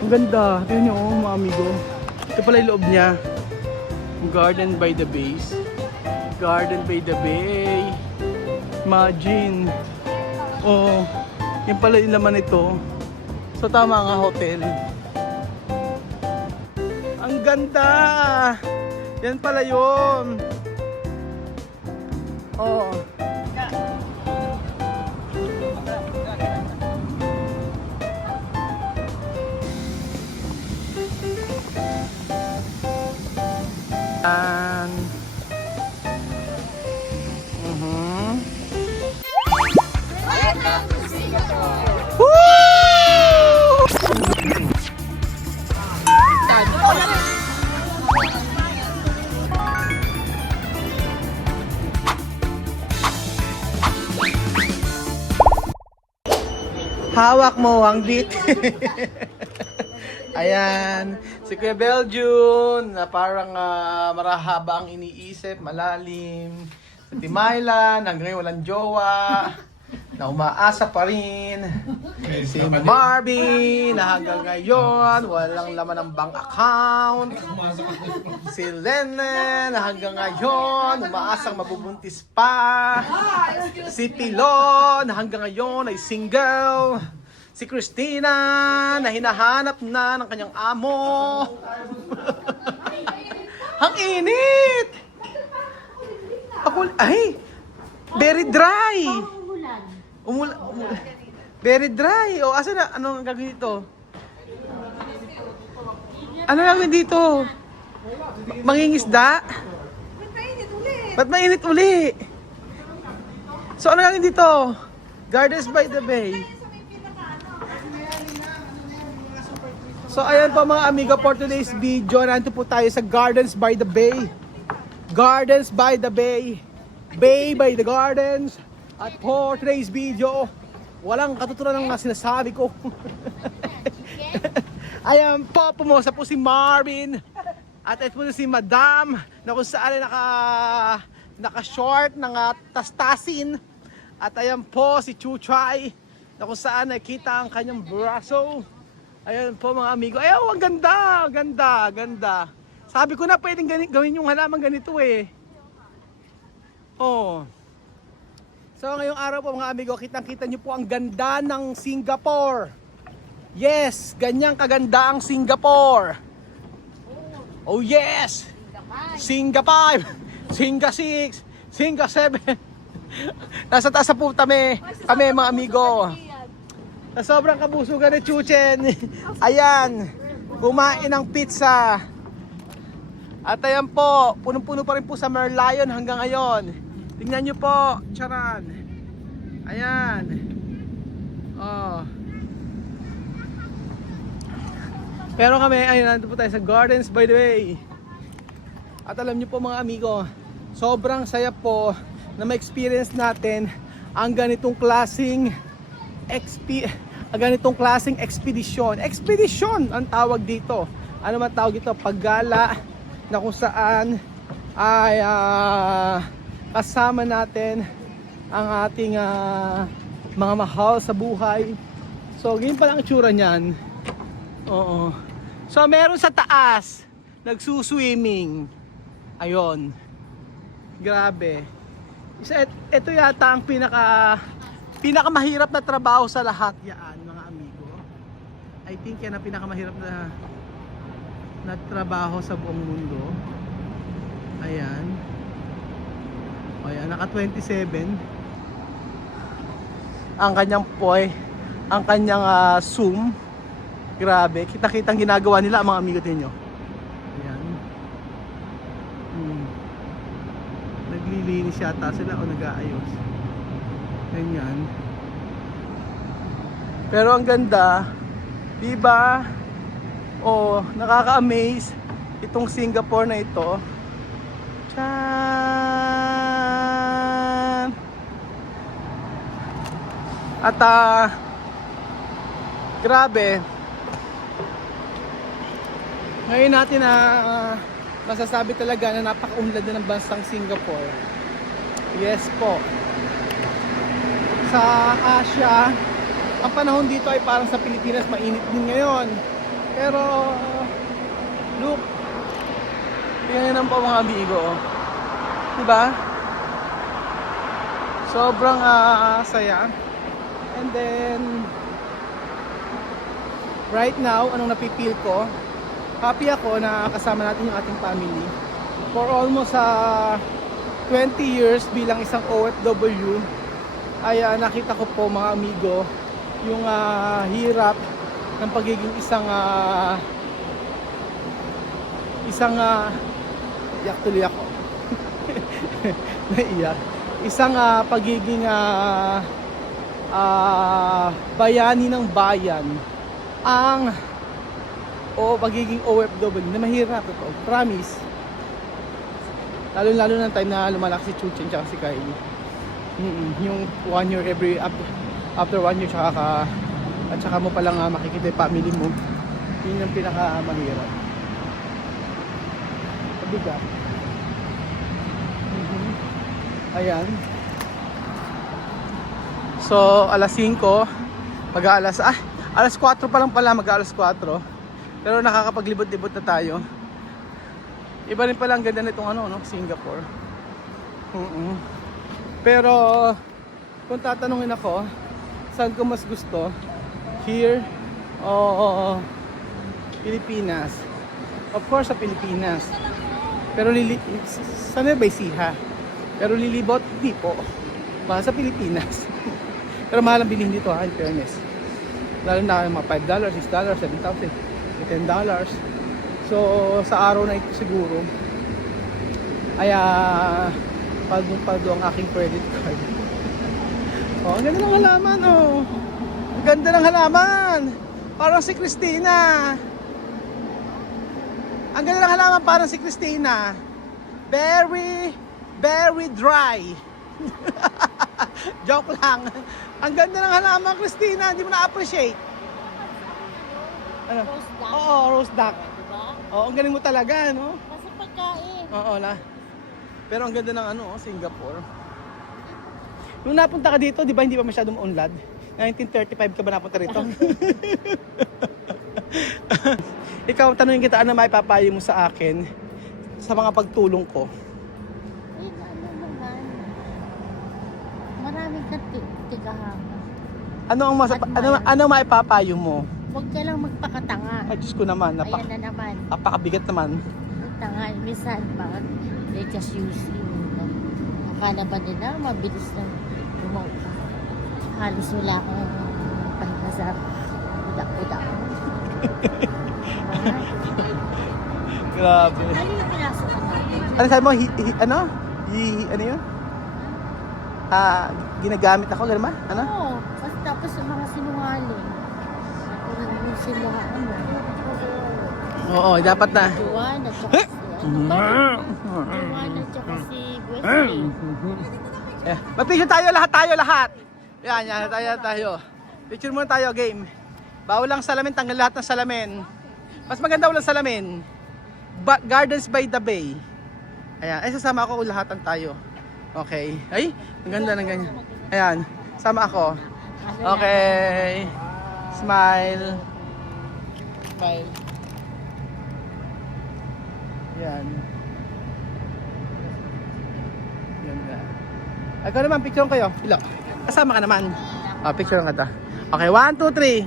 Ang ganda. Tingnan nyo, mga amigo. Ito pala yung loob niya. Garden by the Bays. Garden by the Bay. Imagine. Oh, yan pala yung laman ito. So tama nga, hotel. Ang ganda! Yan pala yun. Oh. And Welcome to Singapore! hawak mo ang bit. Ayan, si Kuya Beljun na parang marahaba ang iniisip, malalim. Si Timaylan, hanggang ngayon walang jowa, na umaasa pa rin. Si Marvin, na hanggang ngayon walang laman ng bank account. Si Lenen, na hanggang ngayon umaasang mabubuntis pa. Si Pilon, na hanggang ngayon ay single. Si Christina, na hinahanap na ng kanyang amo. Ang init! Ako, ay! Very dry! Umulan. Very dry. O, asa na? Anong gagawin dito? Ano gagawin dito? Mangingisda? Ba't mainit uli? So, ano gagawin dito? Gardens by the Bay. So ayan po mga amigo, for today's video, nandito po tayo sa Gardens by the Bay. Gardens by the Bay. Bay by the Gardens. At for today's video, walang katuturan ng sinasabi ko. Ayan po, pumosa po si Marvin. At ito po si Madam, na kung saan ay naka-short ng tastasin. At ayan po si Chuchay, na kung saan nakita ang kanyang braso. Ayan po mga amigo. Ayaw, ang ganda, ganda, ganda. Sabi ko na pwedeng gawin yung halaman ganito eh. Oh. So ngayong araw po mga amigo, kitang-kita nyo po ang ganda ng Singapore. Yes, ganyang kaganda ang Singapore. Oh yes. Singa 5, Singa 6, Singa 7. Nasa taas po kami mga amigo. Sa sobrang kabusugan ni Chuchen. Ayan, kumain ng pizza. At ayan po, punong-puno pa rin po sa Merlion hanggang ngayon. Tingnan nyo po, charan. Ayan. Oh. Pero kami, ayun, nandito po tayo sa Gardens by the Bay. At alam nyo po mga amigo, sobrang saya po na ma-experience natin ang ganitong klaseng expedition. Expedition ang tawag dito. Ano man tawag dito? Paggala na kung saan ay kasama natin ang ating mga mahal sa buhay. So, ganyan pala ang itsura niyan. Oo. So, meron sa taas nagsuswimming. Ayon. Grabe. Ito yata ang pinakamahirap na trabaho sa lahat yan mga amigo. I think yan ang pinakamahirap na trabaho sa buong mundo. Ayan. Ayan, naka 27 ang kanyang ang kanyang zoom. Grabe, kita-kitang ginagawa nila mga amigo ninyo. Ayan. Naglilinis yata sila o nag-aayos. Ganyan. Pero ang ganda, di ba? Oh, nakaka-amaze itong Singapore na ito. Tsan! At grabe. Ngayon natin masasabi talaga na napakaunlad na ng bansang Singapore. Yes po. Sa Asia, ang panahon dito ay parang sa Pilipinas mainit din ngayon. Pero, look. Tingnan naman po mga amigo. Oh. Diba? Sobrang saya. And then, right now, anong napipil ko? Happy ako na kasama natin yung ating family. For almost 20 years bilang isang OFW, ay nakita ko po mga amigo yung hirap ng pagiging isang iyak tuloy ako. Naiyak. Isang pagiging bayani ng bayan ang pagiging OFW na mahirap ito. Promise. Lalo ng time na lumalaki si Chuchen tsaka si Kylie. Yung 1 year after 1 year tsaka mo palang makikita yung family mo. Yun yung pinaka mahirap. Bigat. Ayan. So, alas 5, alas 4 pa lang pala, mag-alas 4. Pero nakakapaglibot-libot na tayo. Iba rin pala ang ganda nitong Singapore. Pero, kung tatanungin ako, saan ko mas gusto? Here o Pilipinas? Of course, sa Pilipinas. Pero sa Nueva Ecija. Pero lilibot, di po. Baka sa Pilipinas. Pero mahal ang bilhin dito in fairness. Lalo na mga $5, $6, $7,000, $10. So, sa araw na ito siguro, ay paldo ang aking credit card. Ang ganda ng halaman, Ang ganda ng halaman. Parang si Christina. Ang ganda ng halaman, parang si Christina. Very, very dry. Joke lang. Ang ganda ng halaman, Christina. Hindi mo na-appreciate. Ano? Roast duck. Oo, roast duck. Diba? Oo, ang galing mo talaga, no? Kasi pagkain. Oo, Pero ang ganda ng Singapore. Nung napunta ka dito, di ba hindi pa masyadong unlad? 1935 ka ba napunta rito? Ikaw, tanungin kita, ano maipapayo mo sa akin sa mga pagtulong ko? Naman. Maraming katigahan. Ano maipapayo mo? Huwag ka lang magpakatanga. Ay, Diyos ko naman, Ayan na naman. napakabigat naman. Tanga, minsan bakit they just use you. Akala ba nila mabilis na halos wala akong pahinga sa udak-udak. Grabe. Ano yung pinasok ko natin? Ano sabi mo? Ano yun? Ginagamit ako, gano'n ba? Ano? Oo. Tapos yung mga sinungaling. Yung sinungaling. Oo, dapat na. Joanna, tsaka si Joanna, tsaka si Wesley. Mag-picture tayo, lahat. Yan, tayo. Picture muna tayo, game. Bawal lang salamin, tanggal lahat ng salamin. Mas maganda walang salamin. Gardens by the Bay. Ayan, ay sasama ako, lahatan tayo. Okay. Ay, ang ganda ng ganyan. Ayan, sama ako. Okay. Smile. Yan. Ganda. Ikaw naman, picture kayo. Ilo. Kasama ka naman. Picture ka ta. Okay, 1, 2, 3.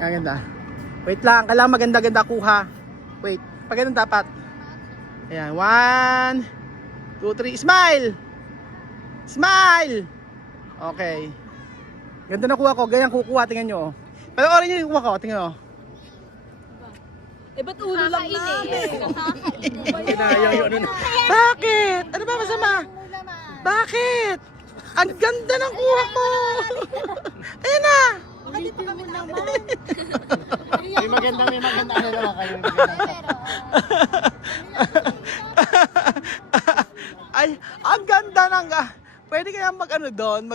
Ang ganda. Wait lang, kailangan maganda-ganda kuha. Wait, pag ganun dapat. Ayan, 1, 2, 3. Smile! Smile! Okay. Ganda na kuha ko. Ganyan kukuha, tingnan nyo. Pero orin nyo yung kuha ko, tingnan nyo. Ba't ulo lang natin? Bakit? Ano ba masama? Bakit? Ang ganda ng kuha ko! Ayan na! Ulitin mo naman. May maganda ano naman kayo. Ay, ang ganda ng... pwede kaya mag-ano doon?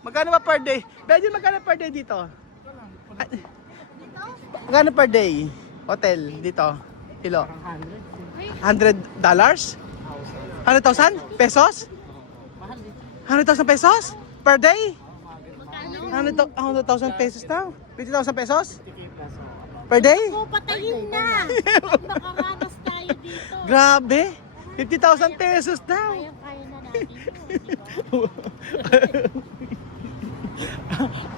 Magkano ba per day? Medyo magkano per day dito? Magkano per day? Hotel dito? Ilo? $100? 100,000 pesos? 100,000 pesos? Per day? 100,000 pesos daw. 50,000 pesos? 50K plus. Oh. Per day? O, patayin na! At makaranas tayo dito. Grabe! 50,000 pesos daw! Kaya na natin yun, di ba?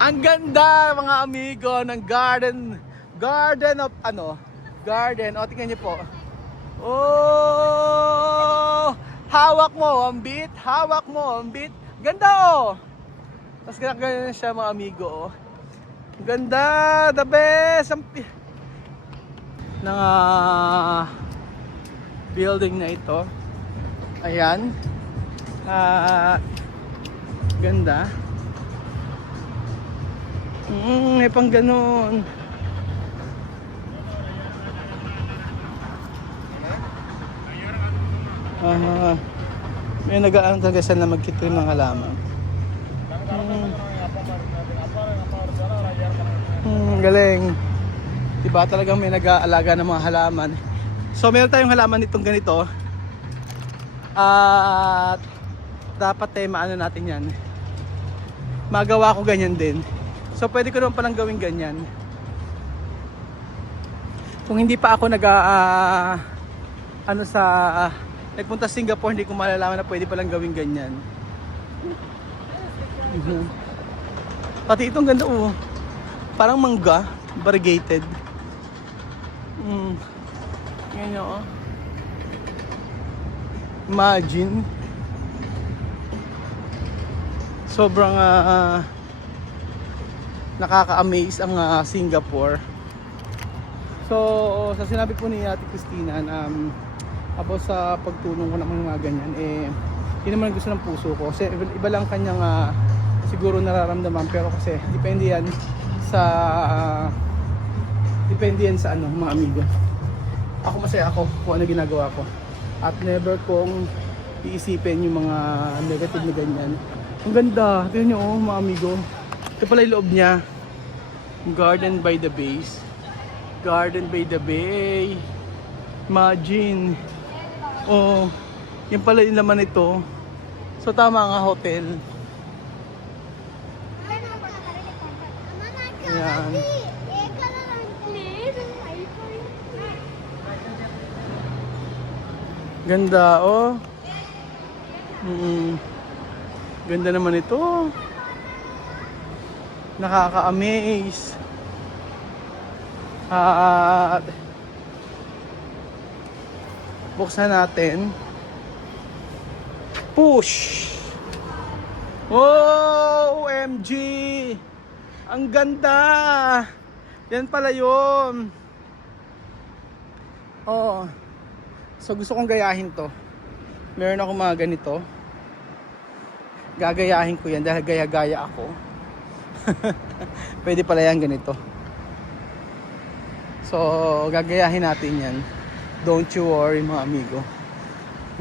Ang ganda mga amigo ng garden of garden. O, tingnan niyo po. Oh! Hawak mo ang beat, Ganda oh! Tapos ganyan siya mga amigo oh. Ganda, the best! Ng building na ito. Ayan. Ganda. May pang ganon. May nag-aano talaga siya na magkita yung mga halaman. Galing. Diba talagang may nag-aalaga ng mga halaman. So meron tayong halaman nitong ganito. At dapat maano natin yan. Magawa ko ganyan din. So pwede ko naman palang gawin ganyan. Kung hindi pa ako nagpunta sa Singapore, hindi ko malalaman na pwede palang gawin ganyan. Pati itong ganda oh. Parang mangga, variegated. Yan oh. Imagine. Sobrang nakaka-amaze ang Singapore. So, sa sinabi po ni Ate Christina about sa pagtulong ko ng mga ganyan, yun naman gusto ng puso ko. Kasi iba lang kanyang siguro nararamdaman, pero kasi depende yan sa mga amigo. Ako masaya ako kung ano ginagawa ko. At never kong iisipin yung mga negative na ganyan. Ang ganda. Tignan nyo mga amigo. Ito pala yung loob niya. Garden by the Bays. Garden by the Bay. Imagine. Oh, yan pala yung laman nito. So tama nga, hotel. Ayan. Ganda oh. Ganda naman ito. Nakaka-amaze. At buksan natin. Push. Oh, OMG. Ang ganda. Yan pala yun. Oh. So gusto kong gayahin to. Meron ako mga ganito. Gagayahin ko yan dahil gaya-gaya ako. Pwede pala yan ganito. So gagayahin natin yan. Don't you worry mga amigo.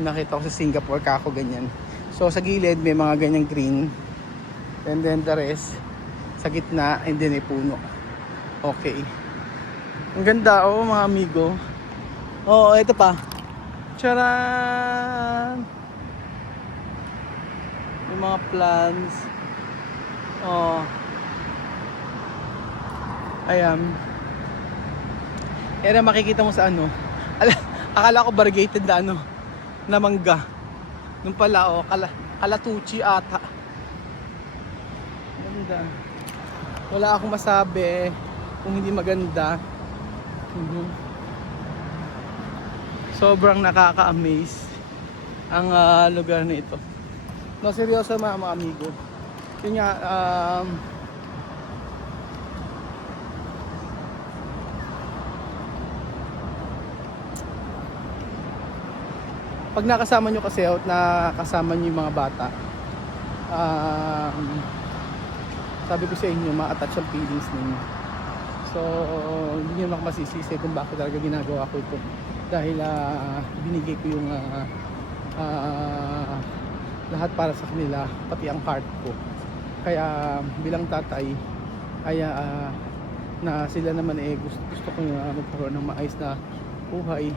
Nakita ko sa Singapore kako ganyan. So sa gilid may mga ganyang green. And then the rest sa gitna and then may puno. Okay. Ang ganda oh mga amigo. Oh, ito pa. Charan! Yung mga plants. Oh. Ayan. Yan ang makikita mo sa ano. Akala ko variegated na mangga. Nung pala oh, kalatuchi ata. Ganda. Wala akong masabi kung hindi maganda. Sobrang nakaka-amaze ang lugar na ito. No, seryoso mga amigo. Yun nga, pag nakasama nyo kasi out, nakasama nyo yung mga bata, sabi ko sa inyo, ma-attach ang feelings ninyo. So, hindi nyo masisisi kung bakit talaga ginagawa ko ito. Dahil binigay ko yung lahat para sa kanila, pati ang heart ko. Kaya bilang tatay, ay na sila naman gusto ko magkaroon ng maayos na buhay.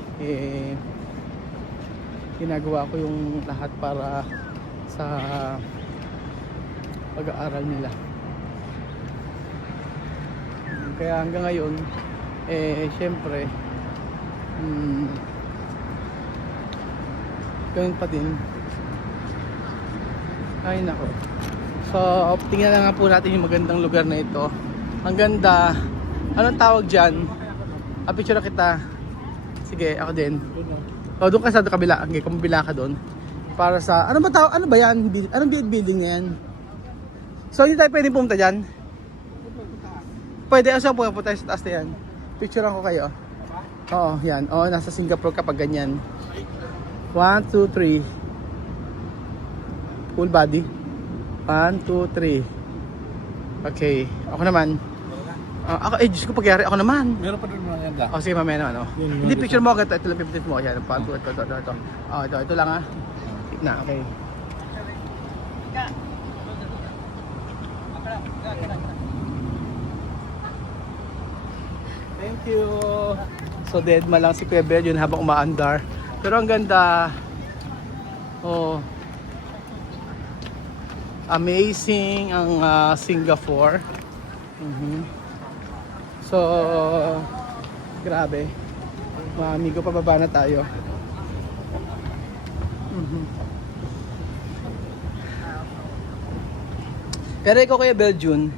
Ginagawa ko yung lahat para sa pag-aaral nila. Kaya hanggang ngayon, syempre, ganun pa din. Ay nako. So, tingnan na nga po natin yung magandang lugar na ito. Ang ganda. Anong tawag dyan? Picture na kita. Sige, ako din. O, doon ka sa kabila. Okay, kumabila ka doon. Para sa, ano ba tawag? Ano ba yan? Anong building na yan? So, hindi tayo pwedeng pumunta dyan? Pwede. Asa po tayo sa taas na yan? Picture ko kayo. Oo, yan. Oo, nasa Singapore kapag ganyan. 1, 2, 3. Full body. 1, 2, 3. Okay. Ako naman. Ako, Diyos ko, pagyari ako naman. Meron pa doon mga ganda. O, sige, mamaya naman, Hindi, picture mo agad. Ito lang, pipitit mo. Yan, ito. Ito lang, ha. Na, okay. Thank you. So, dead ma lang si Kuya Bel yun habang umaandar. Pero ang ganda. Oh. Amazing ang Singapore. So, grabe. Mga amigo, pababa na tayo. Pero ikaw Kuya Beljun,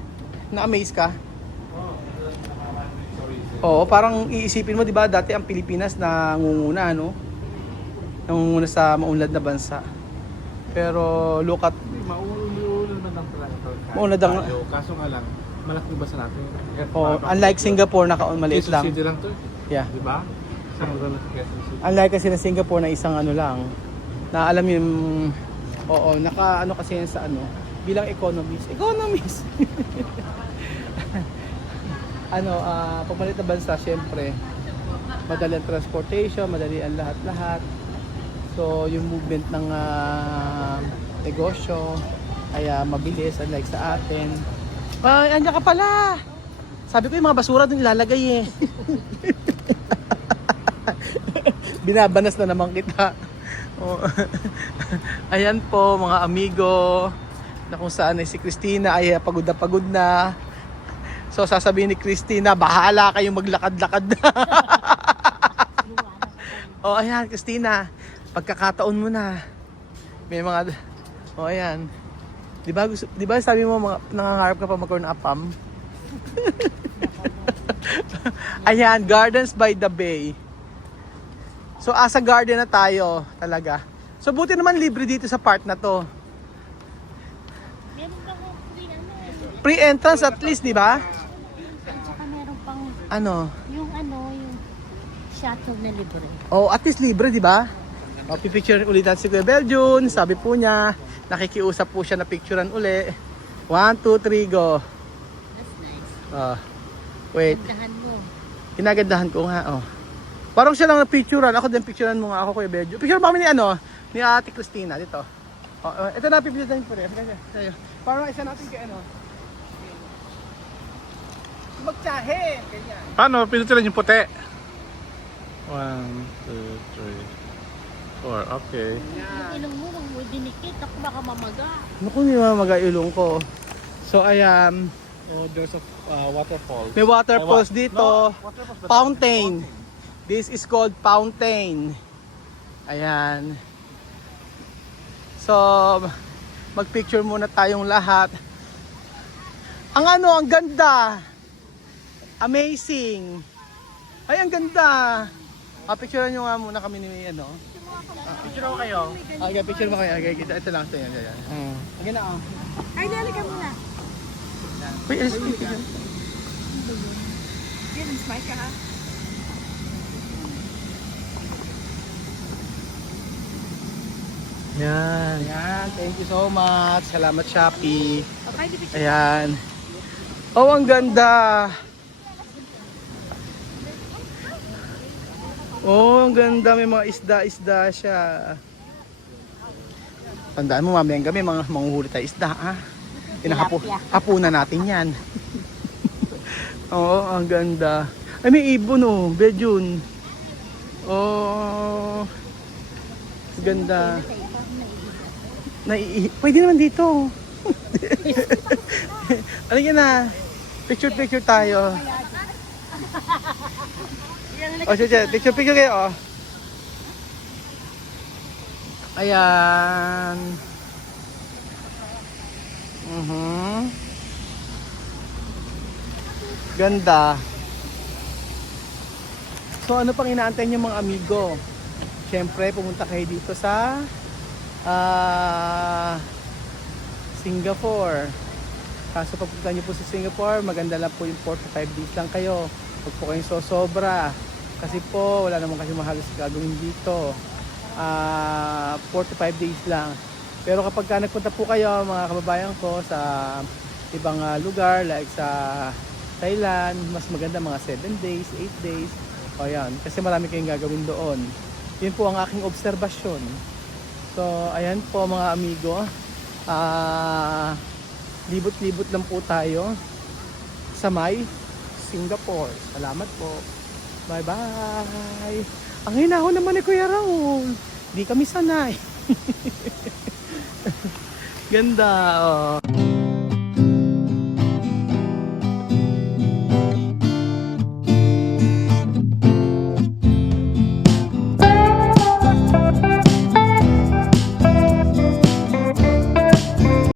na-amaze ka? Oo, parang iisipin mo, di ba, dati ang Pilipinas nangunguna, no? Nangunguna sa maunlad na bansa. Pero look at... Maulad man lang talaga ito. Maunlad ang... Kaso nga lang, malaki ba sa natin? Oh, unlike Singapore, maliit lang. City lang to. Yeah. Di ba? Isang lugar lang sa Quezon City. Unlike kasi na Singapore na isang ano lang. Na alam yung... Oo, naka ano kasi yan sa ano. Bilang economist. Pag maliit na bansa, syempre, madali ang transportation, madali ang lahat-lahat. So, yung movement ng negosyo, ay mabilis, unlike sa atin. Ay, andyan ka pala! Sabi ko yung mga basura doon ilalagay eh. Binabanas na naman kita. Oh. Ayan po mga amigo, na kung saan ay si Christina ay pagod na. So sasabihin ni Christina, bahala kayong maglakad-lakad na. Oh, ayan Christina, pagkakataon mo na. May mga ayan. 'Di ba sabi mo nangangarap ka pa magkaroon ng apam? Ayan, Gardens by the Bay. So asa garden na tayo talaga. So buti naman libre dito sa part na to. Meron pa ko Free entrance at least, 'di ba? At saka meron pang Ano? yung shuttle na libre. Oh, at least libre, 'di ba? Oh, pipicture ulit natin si Kuya Beljun. Sabi po niya, nakikiusap po siya na picturean uli. 1, 2, 3, go. That's nice. Wait. Gandahan mo. Ginagandahan ko nga, Parang siya lang na picturean. Ako din picturean mo nga ako, Kuya Beljun. Picture mo kami ni Ate Christina dito. Ito na pipilitan ko rin. Parang isa natin kay magtsahe, ganyan. Paano? Pinutilan yung puti? 1, 2, 3, 4. Okay. Yung ilong mo, huwag mo dinikit. Ako baka mamaga. Naku, hindi mamaga ilong ko. So, ayan. Oh, there's a waterfall. May waterfalls dito. Waterfalls, but Fountain. This is called fountain. Ayan. So, magpicture muna tayong lahat. Ang ganda. Amazing. Ay, ang ganda. Picturean nyo nga muna kami ni Picture ko kayo. Okay, picture mo kayo. Okay, ito lang. Ito yan. Okay na, Ay, dali ka muna. Wait, picture. Yan, smile ka ha. Yan. Thank you so much. Salamat, Shopee. Okay, di picture. Ayan. Oh, ang ganda. Oh, ang ganda. May mga isda-isda siya. Tandaan mo, mamayang gabi, manguhuli tayo isda, ha? Hapunan natin yan. Oo, ang ganda. Ay, may ibon, Beljun. Oh, ganda. Pwede naman dito. Ano yan na? Picture tayo. O, sige, picture kayo, oh. Ayan. Ganda. So, ano pang inaantay niyo mga amigo? Siyempre, pumunta kayo dito sa Singapore. Kaso pagpunta niyo po sa Singapore, maganda lang po yung 4 to 5 days lang kayo. Huwag po kayong sosobra. Kasi po, wala naman kasi mahalos gagawin dito. 4 to 5 days lang. Pero kapag nagpunta po kayo, mga kababayan ko, sa ibang lugar, like sa Thailand, mas maganda mga 7 days, 8 days. O yan, kasi marami kayong gagawin doon. Yun po ang aking obserbasyon. So, ayan po mga amigo. Libot-libot lang po tayo sa may Singapore. Salamat po. Bye-bye. Ang hinahon naman ni Kuya Raul. Di kami sanay. Ganda, oh.